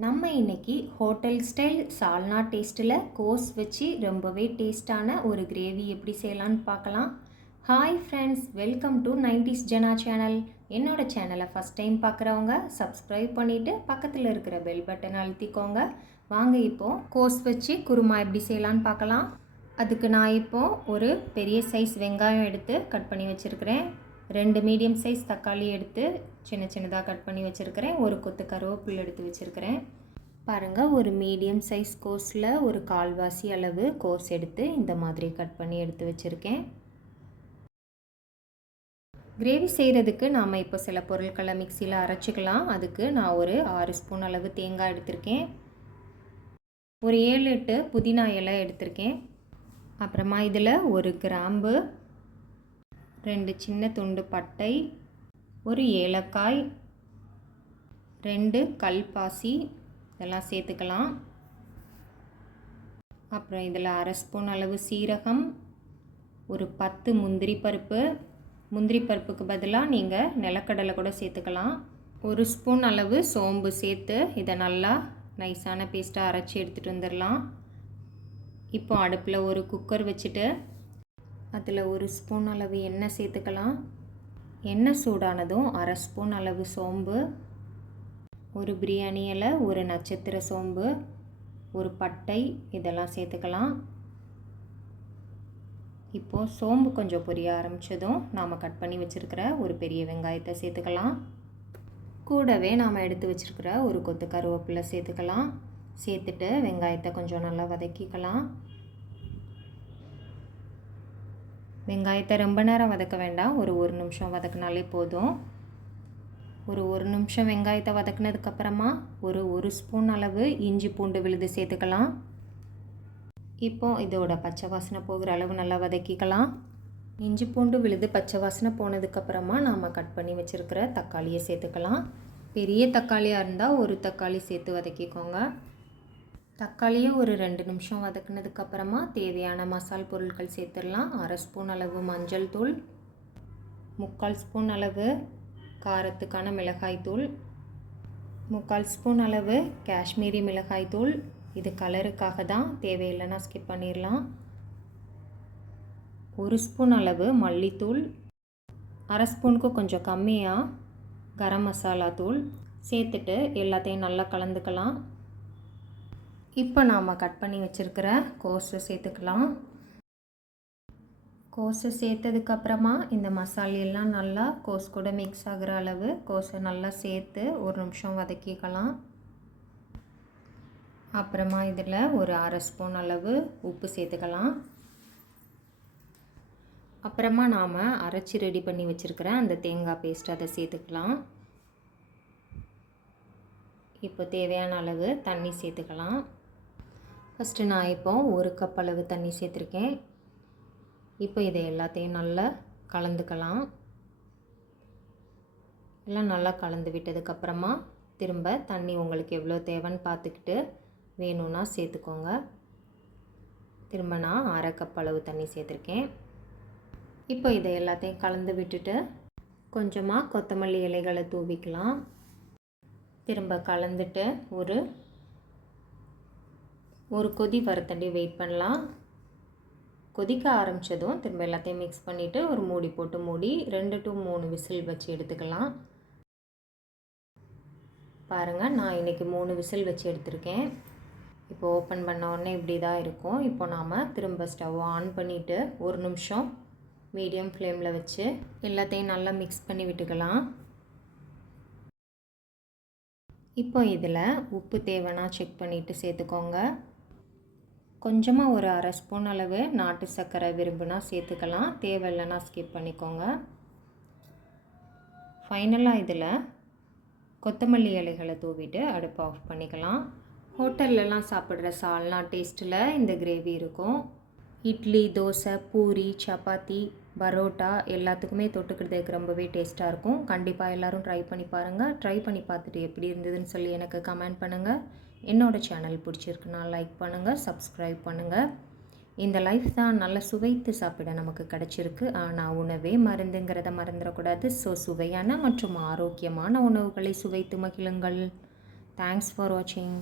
நம்ம இன்னைக்கு hotel style சால்னா டேஸ்ட்டில் கோஸ் வச்சு ரொம்பவே டேஸ்டான ஒரு கிரேவி எப்படி செய்யலான்னு பார்க்கலாம். Hi friends welcome to nineties Jana channel என்னோடய சேனலை ஃபஸ்ட் டைம் பார்க்குறவங்க சப்ஸ்கிரைப் பண்ணிவிட்டு பக்கத்தில் இருக்கிற பெல் பட்டன் அழுத்திக்கோங்க. வாங்க இப்போது கோஸ் வச்சு குருமா எப்படி செய்யலான்னு பார்க்கலாம். அதுக்கு நான் இப்போது ஒரு பெரிய சைஸ் வெங்காயம் எடுத்து கட் பண்ணி வச்சுருக்கிறேன். ரெண்டு மீடியம் சைஸ் தக்காளி எடுத்து சின்ன சின்னதாக கட் பண்ணி வச்சுருக்கிறேன். ஒரு கொத்து கருவேப்பில் எடுத்து வச்சுருக்கிறேன். பாருங்கள் ஒரு மீடியம் சைஸ் கோஸில் ஒரு கால்வாசி அளவு கோஸ் எடுத்து இந்த மாதிரி கட் பண்ணி எடுத்து வச்சுருக்கேன். கிரேவி செய்கிறதுக்கு நாம் இப்போ சில பொருட்களை மிக்சியில் அரைச்சிக்கலாம். அதுக்கு நான் ஒரு ஆறு ஸ்பூன் அளவு தேங்காய் எடுத்திருக்கேன். ஒரு ஏழு எட்டு புதினா இலை எடுத்திருக்கேன். அப்புறமா இதில் ஒரு கிராம்பு ரெண்டு சின்ன துண்டு பட்டை ஒரு ஏலக்காய் ரெண்டு கல்பாசி இதெல்லாம் சேர்த்துக்கலாம். அப்புறம் இதில் அரை ஸ்பூன் அளவு சீரகம் ஒரு பத்து முந்திரி பருப்பு. முந்திரி பருப்புக்கு பதிலாக நீங்கள் நிலக்கடலை கூட சேர்த்துக்கலாம். ஒரு ஸ்பூன் அளவு சோம்பு சேர்த்து இதை நல்லா நைஸான பேஸ்ட்டாக அரைச்சி எடுத்துகிட்டு வந்துடலாம். இப்போ அடுப்பில் ஒரு குக்கர் வச்சுட்டு அதில் ஒரு ஸ்பூன் அளவு எண்ணெய் சேர்த்துக்கலாம். எண்ணெய் சூடானதும் அரை ஸ்பூன் அளவு சோம்பு ஒரு பிரியாணி இலை ஒரு நட்சத்திர சோம்பு ஒரு பட்டை இதெல்லாம் சேர்த்துக்கலாம். இப்போது சோம்பு கொஞ்சம் பொரிய ஆரம்பித்ததும் நாம் கட் பண்ணி வச்சுருக்கிற ஒரு பெரிய வெங்காயத்தை சேர்த்துக்கலாம். கூடவே நாம் எடுத்து வச்சுருக்கிற ஒரு கொத்து கருவேப்பிலை சேர்த்துக்கலாம். சேர்த்துட்டு வெங்காயத்தை கொஞ்சம் நல்லா வதக்கிக்கலாம். வெங்காயத்தை ரொம்ப நேரம் வதக்க வேண்டாம். ஒரு ஒரு நிமிஷம் வதக்கினாலே போதும். ஒரு ஒரு நிமிஷம் வெங்காயத்தை வதக்குனதுக்கப்புறமா ஒரு ஒரு ஸ்பூன் அளவு இஞ்சி பூண்டு விழுது சேர்த்துக்கலாம். இப்போ இதோட பச்சை வாசனை போகிற அளவு நல்லா வதக்கிக்கலாம். இஞ்சி பூண்டு விழுது பச்சை வாசனை போனதுக்கப்புறமா நாம் கட் பண்ணி வச்சுருக்கிற தக்காளியை சேர்த்துக்கலாம். பெரிய தக்காளியாக இருந்தால் ஒரு தக்காளி சேர்த்து வதக்கிக்கோங்க. தக்காளியை ஒரு ரெண்டு நிமிஷம் வதக்குனதுக்கப்புறமா தேவையான மசால் பொருட்கள் சேர்த்துடலாம். அரை ஸ்பூன் அளவு மஞ்சள் தூள் முக்கால் ஸ்பூன் அளவு காரத்துக்கான மிளகாய் தூள் முக்கால் ஸ்பூன் அளவு காஷ்மீரி மிளகாய் தூள். இது கலருக்காக தான் தேவையில்லைன்னா ஸ்கிப் பண்ணிடலாம். ஒரு ஸ்பூன் அளவு மல்லித்தூள் அரை ஸ்பூனுக்கு கொஞ்சம் கம்மியாக கரம் மசாலா தூள். சேர்த்துட்டு எல்லாத்தையும் நல்லா கலந்துக்கலாம். இப்போ நாம் கட் பண்ணி வச்சுருக்கிற கோஸை சேர்த்துக்கலாம். கோஸை சேர்த்ததுக்கப்புறமா இந்த மசாலையெல்லாம் நல்லா கோஸ் கூட மிக்ஸ் ஆகிற அளவு கோஸை நல்லா சேர்த்து ஒரு நிமிஷம் வதக்கிக்கலாம். அப்புறமா இதில் ஒரு அரை ஸ்பூன் அளவு உப்பு சேர்த்துக்கலாம். அப்புறமா நாம் அரைச்சி ரெடி பண்ணி வச்சுருக்கிற அந்த தேங்காய் பேஸ்ட் அதை சேர்த்துக்கலாம். இப்போ தேவையான அளவு தண்ணி சேர்த்துக்கலாம். ஃபஸ்ட்டு நான் இப்போ ஒரு கப் அளவு தண்ணி சேர்த்துருக்கேன். இப்போ இதை எல்லாத்தையும் நல்லா கலந்துக்கலாம். எல்லாம் நல்லா கலந்து விட்டதுக்கப்புறமா திரும்ப தண்ணி உங்களுக்கு எவ்வளோ தேவைன்னு பார்த்துக்கிட்டு வேணும்னா சேர்த்துக்கோங்க. திரும்ப நான் அரை கப் அளவு தண்ணி சேர்த்துருக்கேன். இப்போ இதை எல்லாத்தையும் கலந்து விட்டுட்டு கொஞ்சமாக கொத்தமல்லி இலைகளை தூவிக்கலாம். திரும்ப கலந்துட்டு ஒரு ஒரு கொதி வரத்தண்டி வெயிட் பண்ணலாம். கொதிக்க ஆரம்பித்ததும் திரும்ப எல்லாத்தையும் மிக்ஸ் பண்ணிவிட்டு ஒரு மூடி போட்டு மூடி ரெண்டு டு மூணு விசில் வச்சு எடுத்துக்கலாம். பாருங்கள் நான் இன்றைக்கி மூணு விசில் வச்சு எடுத்திருக்கேன். இப்போ ஓப்பன் பண்ண உடனே இப்படி தான் இருக்கும். இப்போ நாம் திரும்ப ஸ்டவ் ஆன் பண்ணிவிட்டு ஒரு நிமிஷம் மீடியம் ஃப்ளேமில் வச்சு எல்லாத்தையும் நல்லா மிக்ஸ் பண்ணி விட்டுக்கலாம். இப்போ இதில் உப்பு தேவைன்னா செக் பண்ணிவிட்டு சேர்த்துக்கோங்க. கொஞ்சமாக ஒரு அரை ஸ்பூன் அளவு நாட்டு சர்க்கரை விரும்புனா சேர்த்துக்கலாம். தேவையில்லைன்னா ஸ்கிப் பண்ணிக்கோங்க. ஃபைனலாக இதில் கொத்தமல்லி இலைகளை தூவிட்டு அடுப்பை ஆஃப் பண்ணிக்கலாம். ஹோட்டல்லலாம் சாப்பிட்ற சால்னா டேஸ்ட்டில் இந்த கிரேவி இருக்கும். இட்லி தோசை பூரி சப்பாத்தி பரோட்டா எல்லாத்துக்குமே தொட்டுக்கிறதுக்கு ரொம்பவே டேஸ்ட்டாக இருக்கும். கண்டிப்பாக எல்லோரும் ட்ரை பண்ணி பாருங்கள் ட்ரை பண்ணி பார்த்துட்டு எப்படி இருந்ததுன்னு சொல்லி எனக்கு கமெண்ட் பண்ணுங்கள் என்னோடய சேனல் பிடிச்சிருக்குன்னா லைக் பண்ணுங்கள் சப்ஸ்கிரைப் பண்ணுங்கள் இந்த லைஃப் தான் நல்ல சுவைத்து சாப்பிட நமக்கு கிடச்சிருக்கு. ஆனால் உணவே மருந்துங்கிறத மறந்துடக்கூடாது. ஸோ சுவையான மற்றும் ஆரோக்கியமான உணவுகளை சுவைத்து மகிழுங்கள். தேங்க்ஸ் ஃபார் வாட்சிங்